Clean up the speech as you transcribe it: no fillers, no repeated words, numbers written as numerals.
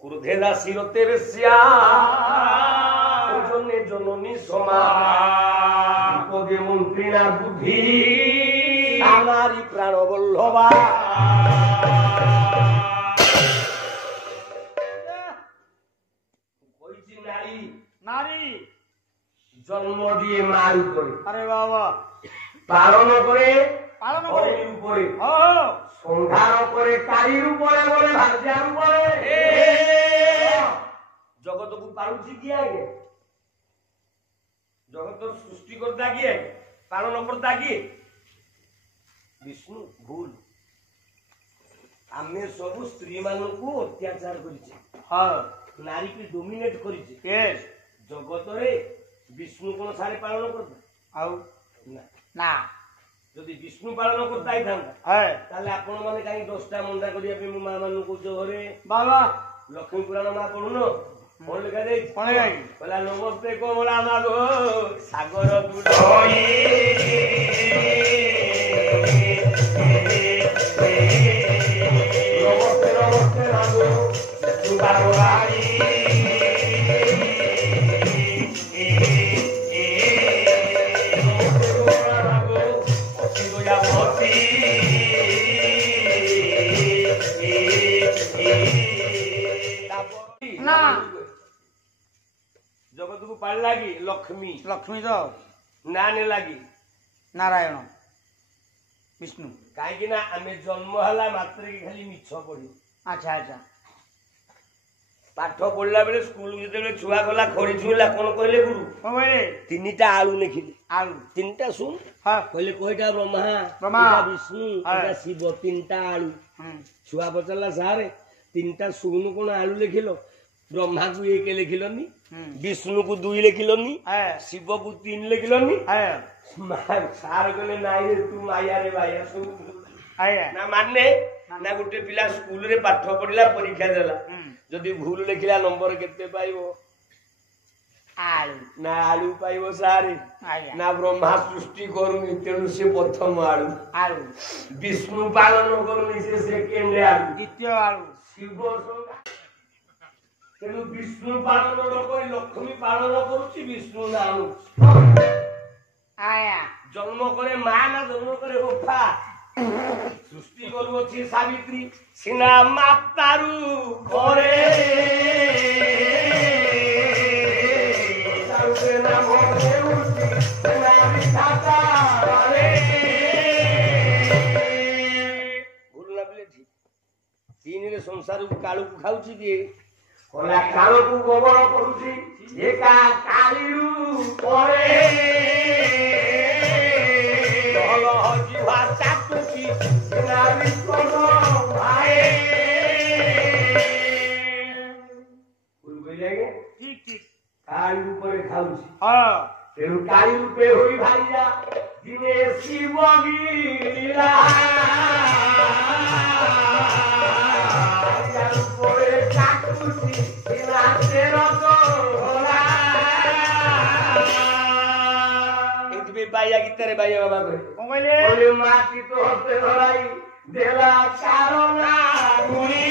ক্রোধে দাসীরতে বেশ্যা ওজনে জননী সমান বিপদে মন্ত্রী না বুদ্ধি আমারই প্রাণ বল্লভা কইছি নারী নারী জন্ম দিয়ে মার উপরে আরে বাবা পালন করে পালন করে উপরে ও সন্ধান করে কারির উপরে বলে ভাজ্যার উপরে জগতকু পালুছি কি আগে জগত সৃষ্টি করতে গিয়ে পালন করতে গিয়ে বিষ্ণু ভুল ଆମେ ସବୁ ସ୍ତ୍ରୀ ମାନଙ୍କୁ ଅତ୍ୟାଚାର କରିଛେ ହଁ ନାରୀକୁ ଡୋମିନେଟ କରିଛେ ଜଗତରେ ବିଷ୍ଣୁ କଣ ସାରେ ପାଳନ କରିଥା ଆଉ ନା ନା ଯଦି ବିଷ୍ଣୁ ପାଳନ କରିଥା ହେଇଥାନ୍ତା ତାହେଲେ ଆପଣ ମାନେ କାହିଁକି 10ଟା ମଣ୍ଡା କରିବା ପାଇଁ ମୋ ମା ମାନଙ୍କୁ କହୁଛ ଘରେ ବାବା ଲକ୍ଷ୍ମୀ ପୁରାଣ ମା ପଢୁନ କଣ ଲେଖା ଯାଇଛି କଣ ଲେଖା କହିଲା ନମସ୍ତେ କମଳା ମାଗୋ ସାଗର ନମସ୍ତେ ନମସ୍ତେ ମାଗୋ ବାଗବାଣୀ ଜଗତକୁ ପାଳି ଲାଗି ଲକ୍ଷ୍ମୀ ଲକ୍ଷ୍ମୀ ତ ନା ନେ ଲାଗି ନାରାୟଣ ବିଷ୍ଣୁ କାହିଁକି ନା ଆମେ ଜନ୍ମ ହେଲା ମାତ୍ରକେ ଖାଲି ମିଛ ପଢିବୁ ଆଚ୍ଛା ଆଚ୍ଛା ପାଠ ପଢିଲା ବେଳେ ସ୍କୁଲ ଯେତେବେଳେ ଛୁଆ ଗଲା ଖଡି ଛୁଇଁଲା କଣ କହିଲେ ଗୁରୁ କଣ କହିଲେ 3ଟା ଆଳୁ ଲେଖିଲେ ଆଳୁ 3ଟା ଶୁଣ ହଁ କହିଲେ କଇଟା ବ୍ରହ୍ମା ବ୍ରହ୍ମା, ଏଇଟା ବିଷ୍ଣୁ ଏଇଟା ଶିବ 3ଟା ଆଳୁ ଛୁଆ ପଚାରିଲା ସାରେ 3ଟା ଶୁଣ କଣ ଆଳୁ ଲେଖିଲ ବ୍ରହ୍ମାକୁ 1 ଲେଖିଲନି ବିଷ୍ଣୁକୁ 2 ଲେଖିଲନି ଶିବକୁ 3 ଲେଖିଲନି ସାର କହିଲେ ନାଇଁ ରେ ତୁ ମାୟାରେ ବାୟା ସବୁ ନା ମାନେ ନା ଗୋଟେ ପିଲା ସ୍କୁଲରେ ପାଠ ପଢିଲା ପରୀକ୍ଷା ଦେଲା ଯଦି ଭୁଲ ଲେଖିଲା ନମ୍ବର କେତେ ପାଇବ ଆଳୁ ନା ଆଳୁ ପାଇବ ସାରେ ନା ବ୍ରହ୍ମା ସୃଷ୍ଟି କରୁନି ତେଣୁ ସେ ପ୍ରଥମ ଆଳୁ ଆଳୁ ବିଷ୍ଣୁ ପାଳନ କରୁନି ସେ ସେକେଣ୍ଡ ଆଳୁ ଦ୍ୱିତୀୟ ଆଳୁ ଶିବ ତେଣୁ ବିଷ୍ଣୁ ପାଳନ ନ କରି ଲକ୍ଷ୍ମୀ ପାଳନ କରୁଛି ବିଷ୍ଣୁ ନା ଆଣୁଛି ଆୟା ଜନ୍ମ କରେ ମା ନା ଜନ୍ମ କରେ ବୋପା ସୃଷ୍ଟି କରୁଅଛି ସାବିତ୍ରୀ ସିନା ମାତାରୁ ଘରେ ଭୁଲ ନା ପିଲେ ଠିକ 3ରେ ସଂସାରକୁ କାଳୁକୁ ଖାଉଛି କିଏ କଲା କାଳକୁ ଗୋବର କରୁଛି ଏକା କାଳିରୁ ପରେ ଚାଟୁଛି ଠିକ ଠିକ କାଳି ଉପରେ ଖାଉଛି ହଁ ତେଣୁ କାଳି ରୂପେ ହୋଇ ଭାଇରା ଦିନେ ଶିବ ଗିରା ଉପରେ ଚାଟୁଛି ଏଥିପାଇଁ ବାଇଆ ଗୀତରେ ବାଇଆ ବାବା କରେ କଣ କହିଲେ ମାଟି ତ ହତେ ଧରାଇ ଦେଲା ଚାରଣା ଗୁଣି